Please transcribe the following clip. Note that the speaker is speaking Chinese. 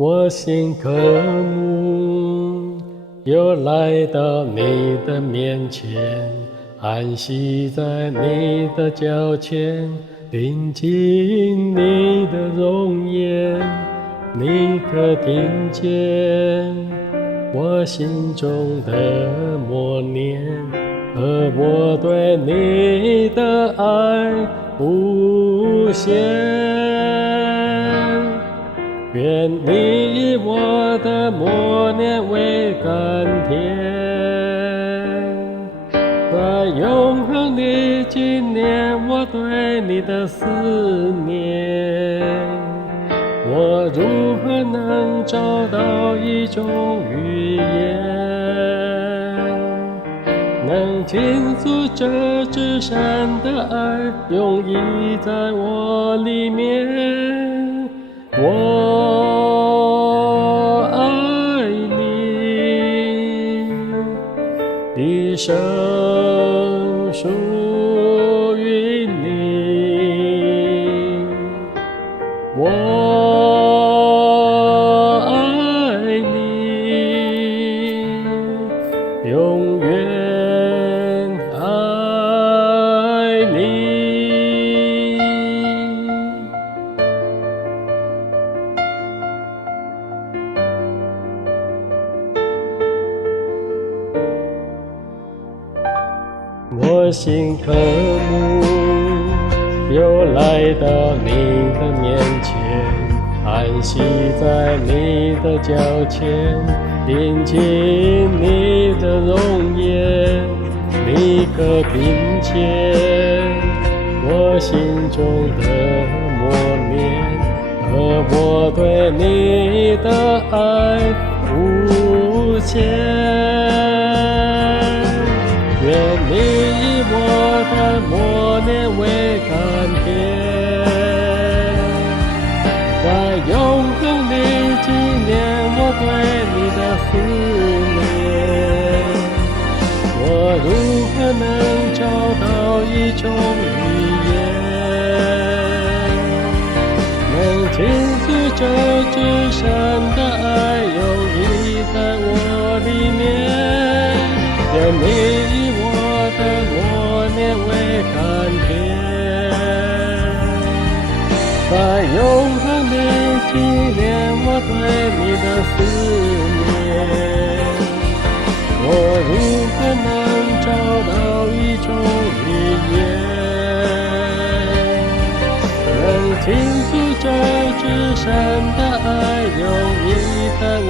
我心渴慕，又来到你的面前，安息在你的脚前，临近你的容颜。你可听见我心中的默念，和我对你的爱无限。愿你以我的默念为甘甜，在永恒里纪念我对你的思念。我如何能找到一种语言，能倾诉这至善的爱，永溢在我里面？我爱你，一生属于你。我爱你，永远爱你。我心渴慕，又来到你的面前，安息在你的脚前，临近你的容颜。你可听见我心中的默念，和我对你的爱无限。愿你以我的默念为甘甜，在永恒里纪念我对你的思念。我如何能找到一种语言，能倾诉这至善的爱，永溢在我里面？愿你的默念为甘甜，在永恒里纪念我对你的思念。我如何能找到一种语言，能倾诉这至善的爱，永溢在我